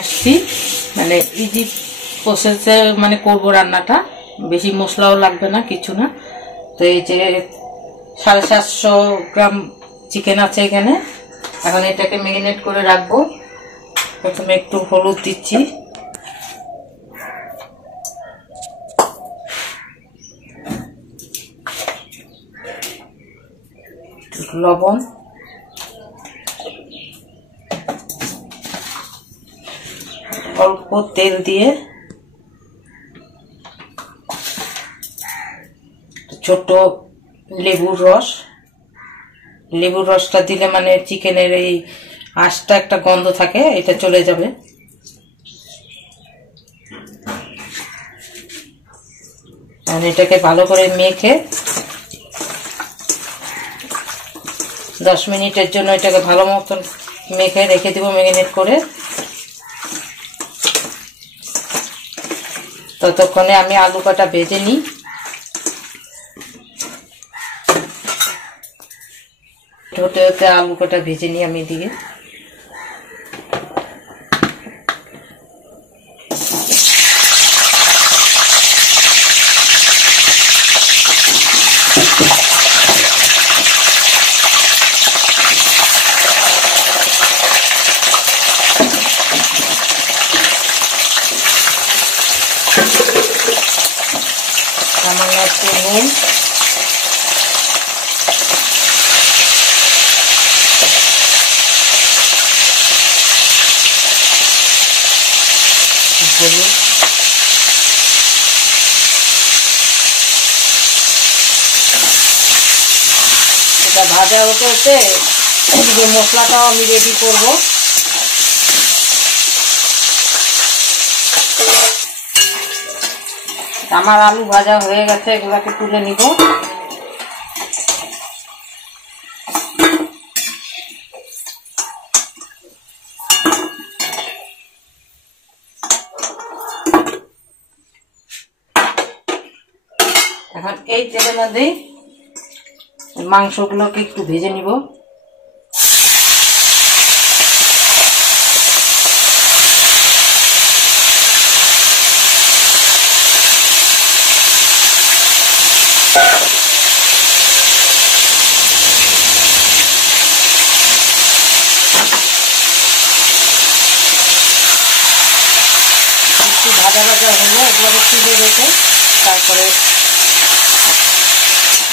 আসছি মানে ইজি প্রসেসে মানে করবো রান্নাটা, বেশি মশলাও লাগবে না, কিছু না। তো এই যে 750 গ্রাম চিকেন আছে এখানে। এখন এটাকে ম্যারিনেট করে রাখবো। প্রথমে একটু হলুদ দিচ্ছি, লবণ, অল্প তেল দিয়ে ছোট লেবুর রসটা দিলে মানে চিকেনের এই আঁশটা একটা গন্ধ থাকে, এটা চলে যাবে। আর এটাকে ভালো করে মেখে 10 মিনিটের জন্য এটাকে ভালো মতন মেখে রেখে দিব ম্যারিনেট করে। ততক্ষণে আমি আলু কাটা ভেজে নিই। হতে হতে আলু কাটা ভেজে নিই আমি এদিকে। সামান্য একটু নুন, হলুদ, এটা ভাজা হতে হতে এদিকে মশলাটাও আমি রেডি করব। আমার আলু ভাজা হয়ে গেছে, এগুলাকে তুলে নিব। এখন এই তেলের মধ্যেই মাংসগুলোকে একটু ভেজে নিব। একটু ভাজা ভাজা হলে একবারে তুলে রেখে তারপরে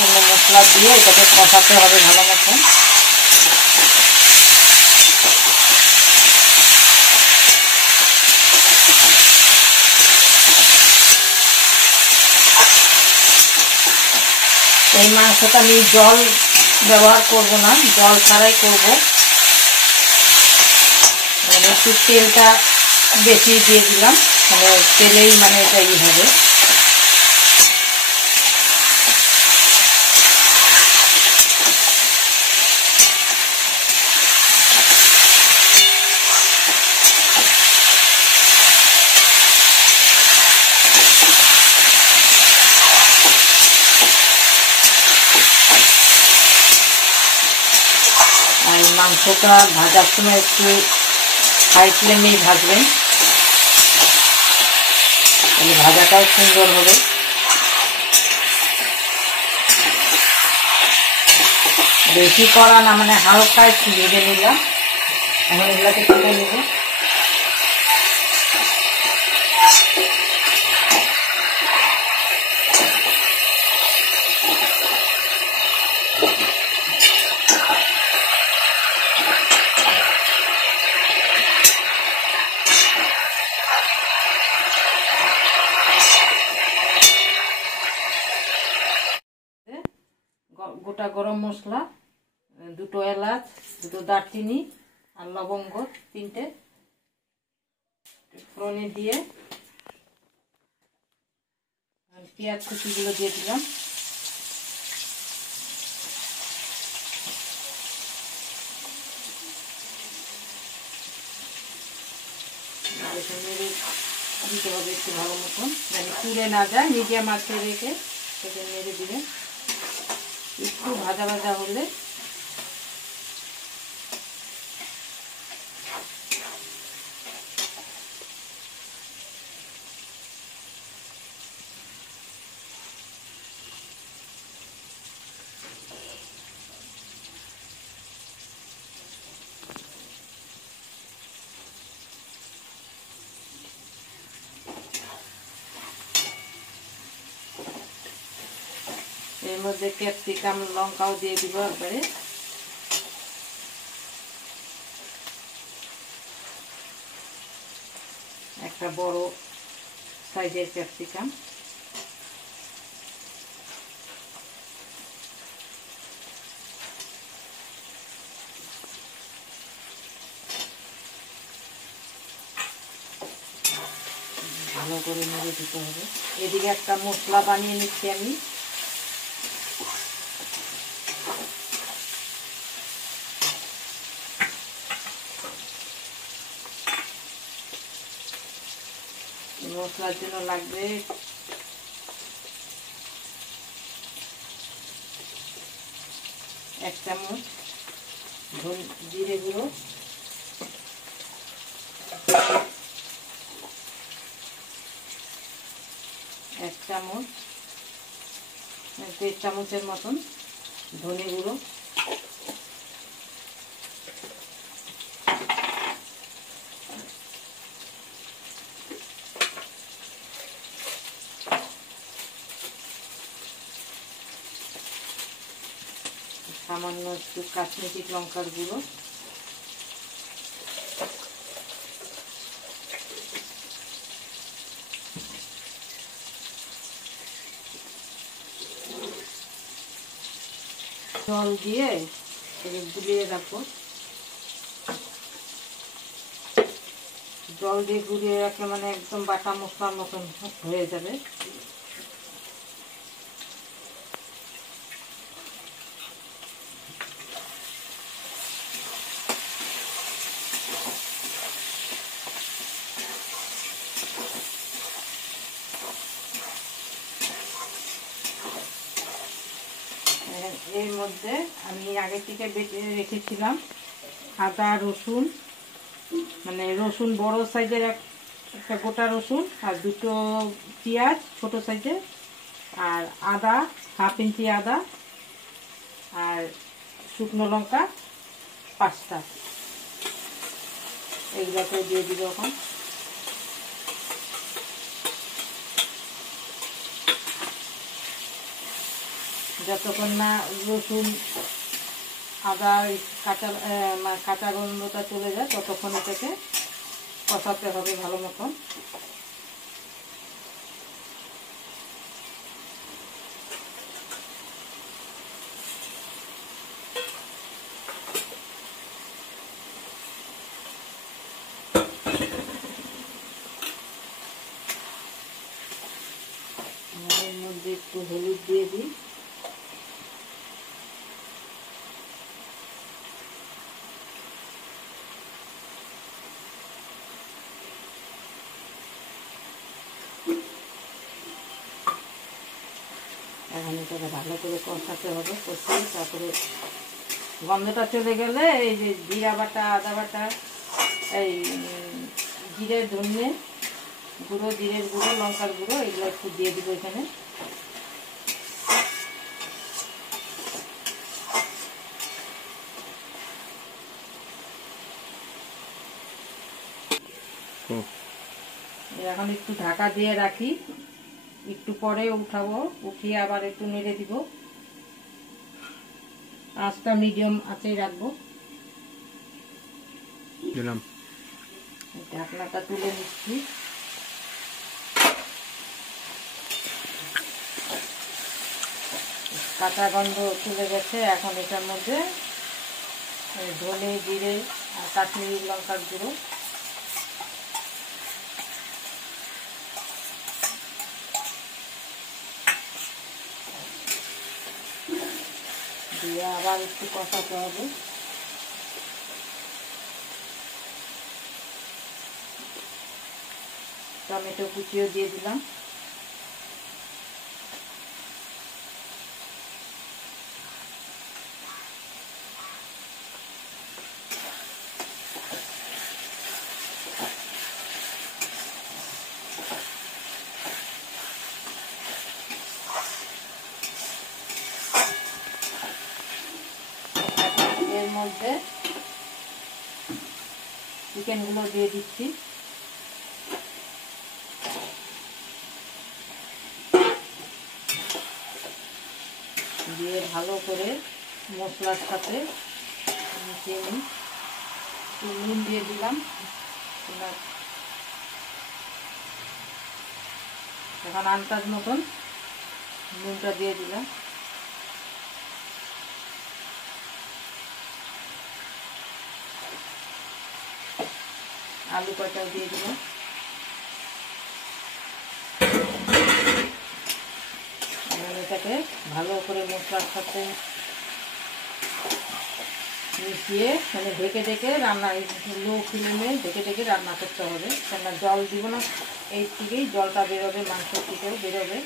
অন্য মশলা দিয়ে এটাকে কষাতে হবে ভালো মতন। এই মাংসটা আমি জল ব্যবহার করব না, জল ছাড়াই করব। মানে একটু তেলটা বেশি দিয়ে দিলাম, মানে তেলেই মানে এটা ই হবে। আর মাংসটা ভাজার সময় একটু হাই ফ্লেমেই ভাজবেন, তাহলে ভাজাটাও সুন্দর হবে। বেশি কড়া না, মানে হালকা একটু ভেজে নিলাম। এখন এগুলোকে তুলে নেব। গোটা গরম মশলা, 2 এলাচ, 2 দারচিনি আর লবঙ্গ 3টে ফোড়নে দিয়ে পেঁয়াজ কুচিগুলো দিয়ে দিলাম। দিতে হবে একটু ভালো মতন, মানে পুড়ে না যায়, মিডিয়াম আঁচে রেখে সেটা নেড়ে দিবেন। একটু ভাজা ভাজা হলে এর মধ্যে ক্যাপসিকাম লঙ্কাও দিয়ে দিব একবারে। একটা বড় সাইজের ক্যাপসিকাম। ভালো করে নেড়ে দিতে হবে। এদিকে একটা মশলা বানিয়ে নিচ্ছি আমি। মশলার জন্য লাগবে এক চামচ জিরে গুঁড়ো, এক চামচ 1.5 চামচের মতন ধনে গুঁড়ো, সামান্য একটু কাশ্মীরি লঙ্কার গুঁড়ো, জল দিয়ে গুলিয়ে রাখবো। জল দিয়ে গুলিয়ে রাখলে মানে একদম বাটা মশলার মতন হয়ে যাবে। এর মধ্যে আমি আগে থেকে বেটে রেখেছিলাম আদা রসুন, মানে রসুন বড় সাইজের একটা গোটা রসুন, আর দুটো পেঁয়াজ ছোট সাইজের, আর আদা 1/2 ইঞ্চি আদা, আর শুকনো লঙ্কা 5টা। এগুলোকে দিয়ে দিব এখন। যতক্ষণ না রসুন আদা কাঁচা গন্ধটা চলে যায় ততক্ষণ এটাকে কষাতে হবে ভালো মতন। এর মধ্যে একটু হলুদ দিয়ে দিই, এখন এটাকে ভালো করে কষাতে হবে। কষিয়ে তারপরে গন্ধটা চলে গেলে এই যে জিরা বাটা, আদা বাটা, এই জিরের ধনে গুঁড়ো, জিরের গুঁড়ো, লঙ্কার গুঁড়ো এগুলো একটু দিয়ে দিব এখানে। এখন একটু ঢাকা দিয়ে রাখি, একটু পরে উঠাবো, উঠিয়ে আবার একটু নেড়ে দিব। আঁচটা মিডিয়াম আঁচে রাখবো। ঢাকনাটা তুলে নিচ্ছি। কাঁচা গন্ধ চলে গেছে। এখন এটার মধ্যে ধনে জিরে আর কাশ্মীরি লঙ্কার গুঁড়ো দিয়ে আবার একটু কষাতে হবে। টমেটো কুচিও দিয়ে দিলাম। এর মধ্যে চিকেনগুলো দিয়ে দিচ্ছি। দিয়ে ভালো করে মশলার সাথে মিশিয়ে নিই। নুন দিয়ে দিলাম, এখন আন্দাজ মতন নুনটা দিয়ে দিলাম। আলু কয়টাও দিয়ে দিলাম। এটাকে ভালো করে মশলার সাথে মিশিয়ে মানে ঢেকে ঢেকে রান্না, লো ফ্লেমে ঢেকে ঢেকে রান্না করতে হবে। কেননা জল দিব না, এই থেকেই জলটা বেরোবে, মাংসের থেকেও বেরোবে।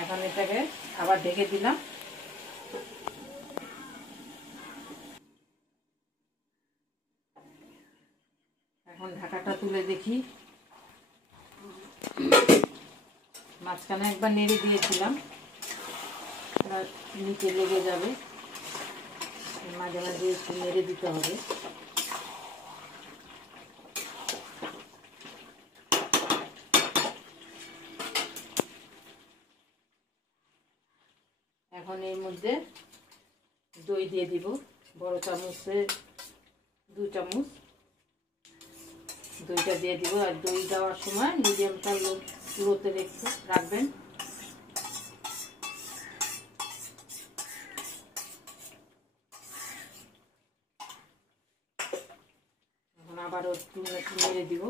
এখন এটাকে আবার ঢেকে দিলাম। এখন ঢাকাটা তুলে দেখি, মাঝখানে একবার নেড়ে দিয়েছিলাম, নিচে লেগে যাবে, মাঝে মাঝে একটু নেড়ে দিতে হবে। এখন এর মধ্যে দই দিয়ে দিব, বড় চামচে 2 চামচ দইটা দিয়ে দিব। আর দই দেওয়ার সময় মিডিয়ামটা লোতে রাখবেন। এখন আবারও একটু নেড়ে দিব।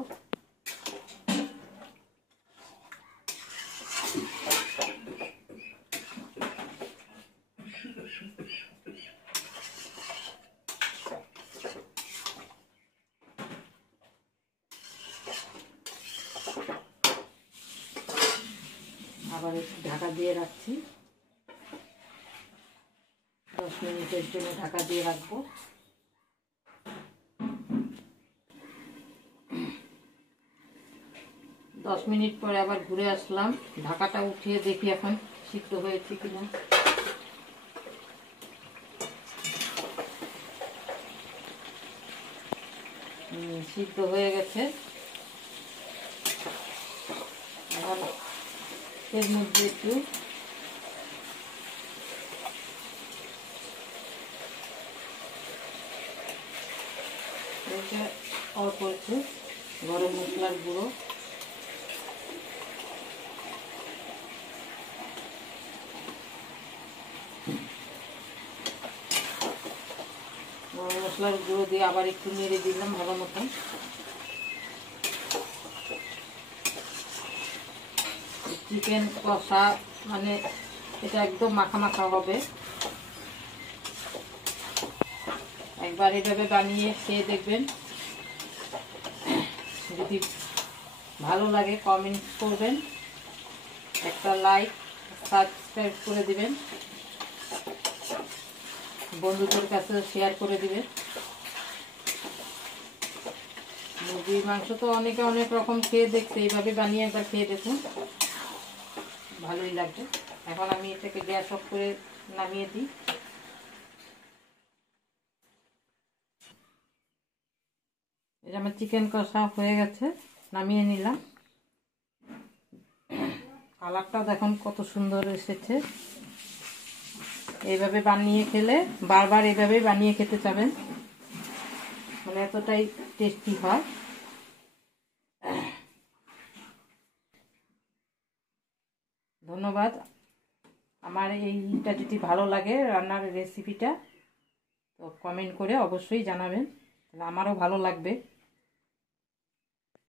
আবার একটু ঢাকা দিয়ে রাখছি, 10 মিনিটের জন্য ঢাকা দিয়ে রাখবো। দশ মিনিট পরে আবার ঘুরে আসলাম, ঢাকাটা উঠিয়ে দেখি এখন সিদ্ধ হয়েছে কিনা। সিদ্ধ হয়ে গেছে। এখন এর মধ্যে একটু অল্প একটু গরম মশলার গুঁড়ো, গরম মশলার গুঁড়ো দিয়ে আবার একটু নেড়ে দিলাম ভালো মতন। চিকেন কষা মানে এটা একদম মাখা মাখা হবে। একবার এভাবে বানিয়ে খেয়ে দেখবেন, যদি ভালো লাগে কমেন্ট করবেন, একটা লাইক সাবস্ক্রাইব করে দিবেন, বন্ধুদের কাছে শেয়ার করে দিবেন। মুরগির মাংস তো অনেকে অনেক রকম খেয়ে দেখছে, এইভাবে বানিয়ে একবার খেয়ে দেখুন, ভালোই লাগবে। এখন আমি এটাকে গ্যাস অফ করে নামিয়ে দিই। এটা আমার চিকেন কষা হয়ে গেছে, নামিয়ে নিলাম। কালারটা দেখুন কত সুন্দর এসেছে। এইভাবে বানিয়ে খেলে বারবার এইভাবেই বানিয়ে খেতে চাবেন, মানে এতটাই টেস্টি হয়। ধন্যবাদ। আমার এইটা যদি ভালো লাগে রান্নার রেসিপিটা, তো কমেন্ট করে অবশ্যই জানাবেন, তাহলে আমারও ভালো লাগবে।